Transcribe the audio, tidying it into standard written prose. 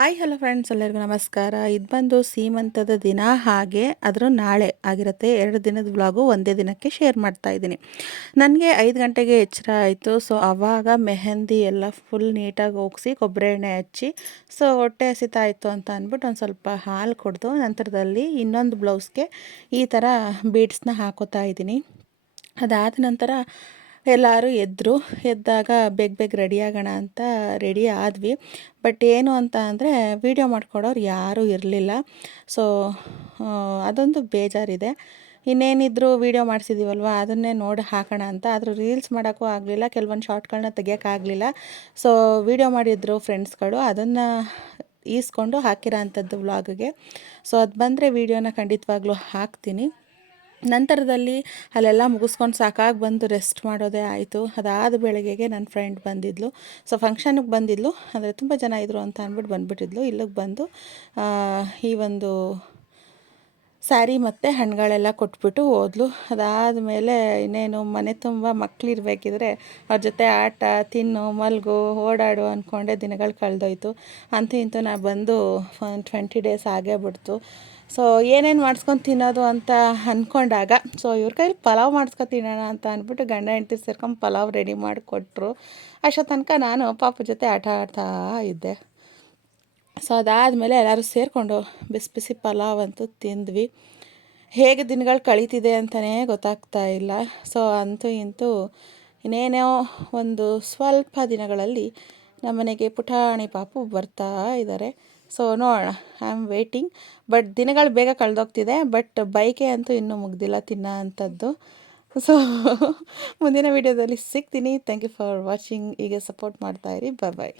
Hi hello friends, ಎಲ್ಲರಿಗೂ ನಮಸ್ಕಾರ. ಇದು ಬಂದು ಸೀಮಂತದ ದಿನ, ಹಾಗೆ ಅದರ ನಾಳೆ ಆಗಿರುತ್ತೆ. 2 ದಿನದ ವ್ಲಾಗು ಒಂದೇ ದಿನಕ್ಕೆ ಶೇರ್ ಮಾಡ್ತಾ ಇದ್ದೀನಿ. ನನಗೆ 5 ಗಂಟೆಗೆ ಎಚ್ಚರ ಆಯಿತು. ಸೊ ಆವಾಗ ಮೆಹಂದಿ ಎಲ್ಲ ಫುಲ್ ನೀಟಾಗಿ ಹೋಗಿಸಿ ಕೊಬ್ಬರಿ ಎಣ್ಣೆ ಹಚ್ಚಿ, ಸೊ ಹೊಟ್ಟೆ ಹಸಿತಾ ಇತ್ತು ಅಂತ ಅಂದ್ಬಿಟ್ಟು ಒಂದು ಸ್ವಲ್ಪ ಹಾಲು ಕುಡಿದು ನಂತರದಲ್ಲಿ ಇನ್ನೊಂದು ಬ್ಲೌಸ್ಗೆ ಈ ಥರ ಬೀಡ್ಸ್ನ ಹಾಕೋತಾ ಇದ್ದೀನಿ. ಅದಾದ ನಂತರ ಎಲ್ಲರೂ ಎದ್ದಾಗ ಬೇಗ ರೆಡಿಯಾಗೋಣ ಅಂತ ರೆಡಿ ಆದ್ವಿ. ಬಟ್ ಏನು ಅಂತ ಅಂದರೆ ವೀಡಿಯೋ ಮಾಡ್ಕೊಡೋರು ಯಾರೂ ಇರಲಿಲ್ಲ. ಸೊ ಅದೊಂದು ಬೇಜಾರಿದೆ. ಇನ್ನೇನಿದ್ರು ವೀಡಿಯೋ ಮಾಡಿಸಿದ್ದೀವಲ್ವ, ಅದನ್ನೇ ನೋಡಿ ಹಾಕೋಣ ಅಂತ. ಆದರೂ ರೀಲ್ಸ್ ಮಾಡೋಕ್ಕೂ ಆಗಲಿಲ್ಲ, ಕೆಲವೊಂದು ಶಾರ್ಟ್ಗಳನ್ನ ತೆಗಿಯೋಕ್ಕಾಗಲಿಲ್ಲ. ಸೊ ವೀಡಿಯೋ ಮಾಡಿದ್ರು ಫ್ರೆಂಡ್ಸ್ಗಳು, ಅದನ್ನು ಈಸ್ಕೊಂಡು ಹಾಕಿರೋ ಅಂಥದ್ದು ವ್ಲಾಗ್ಗೆ. ಸೊ ಅದು ಬಂದರೆ ವೀಡಿಯೋನ ಖಂಡಿತವಾಗ್ಲೂ ಹಾಕ್ತೀನಿ. ನಂತರದಲ್ಲಿ ಅಲ್ಲೆಲ್ಲ ಮುಗಿಸ್ಕೊಂಡು ಸಾಕಾಗಿ ಬಂದು ರೆಸ್ಟ್ ಮಾಡೋದೇ ಆಯಿತು. ಅದಾದ ಬೆಳಗ್ಗೆಗೆ ನನ್ನ ಫ್ರೆಂಡ್ ಬಂದಿದ್ಲು. ಸೊ ಫಂಕ್ಷನ್ಗೆ ಬಂದಿದ್ಲು, ಅಂದರೆ ತುಂಬ ಜನ ಇದ್ದರು ಅಂತ ಅಂದ್ಬಿಟ್ಟು ಬಂದುಬಿಟ್ಟಿದ್ಲು. ಇಲ್ಲಿಗೆ ಬಂದು ಈ ಒಂದು ಸ್ಯಾರಿ ಮತ್ತು ಹಣ್ಣುಗಳೆಲ್ಲ ಕೊಟ್ಬಿಟ್ಟು ಹೋದ್ಲು. ಅದಾದಮೇಲೆ ಇನ್ನೇನು ಮನೆ ತುಂಬ ಮಕ್ಕಳಿರ್ಬೇಕಿದ್ರೆ ಅವ್ರ ಜೊತೆ ಆಟ, ತಿನ್ನು, ಮಲಗು, ಓಡಾಡು ಅಂದ್ಕೊಂಡೆ ದಿನಗಳು ಕಳೆದೋಯ್ತು. ಅಂತೂ ಇಂತೂ ನಾನು ಬಂದು 20 ಡೇಸ್ ಆಗೇ ಬಿಡ್ತು. ಸೊ ಏನೇನು ಮಾಡಿಸ್ಕೊಂಡು ತಿನ್ನೋದು ಅಂತ ಅಂದ್ಕೊಂಡಾಗ, ಸೊ ಇವ್ರ ಕೈಲಿ ಪಲಾವ್ ಮಾಡಿಸ್ಕೊಂಡು ತಿನ್ನೋಣ ಅಂತ ಅಂದ್ಬಿಟ್ಟು ಗಂಡ ಹೆಂಡ್ತಿ ಸೇರ್ಕೊಂಡು ಪಲಾವ್ ರೆಡಿ ಮಾಡಿಕೊಟ್ರು. ಅಷ್ಟೋ ತನಕ ನಾನು ಪಾಪು ಜೊತೆ ಆಟ ಆಡ್ತಾ ಇದ್ದೆ. ಸೊ ಅದಾದಮೇಲೆ ಎಲ್ಲರೂ ಸೇರಿಕೊಂಡು ಬಿಸಿ ಪಲಾವ್ ಅಂತೂ ತಿಂದ್ವಿ. ಹೇಗೆ ದಿನಗಳು ಕಳೀತಿದೆ ಅಂತಲೇ ಗೊತ್ತಾಗ್ತಾ ಇಲ್ಲ. ಸೊ ಅಂತೂ ಇಂತೂ ಇನ್ನೇನೋ ಒಂದು ಸ್ವಲ್ಪ ದಿನಗಳಲ್ಲಿ ನಮ್ಮನೆಗೆ ಪುಟಾಣಿ ಪಾಪು ಬರ್ತಾ ಇದ್ದಾರೆ. ಸೊ ನೋಡೋಣ, ಐ ಆಮ್ ವೇಟಿಂಗ್. ಬಟ್ ದಿನಗಳು ಬೇಗ ಕಳೆದೋಗ್ತಿದೆ, ಬಟ್ ಬೈಕೆ ಅಂತೂ ಇನ್ನೂ ಮುಗ್ದಿಲ್ಲ ತಿನ್ನೋ ಅಂಥದ್ದು. ಸೊ ಮುಂದಿನ ವೀಡಿಯೋದಲ್ಲಿ ಸಿಗ್ತೀನಿ. Thank you for watching. ಹೀಗೆ ಸಪೋರ್ಟ್ ಮಾಡ್ತಾಯಿರಿ. ಬಾಯ್.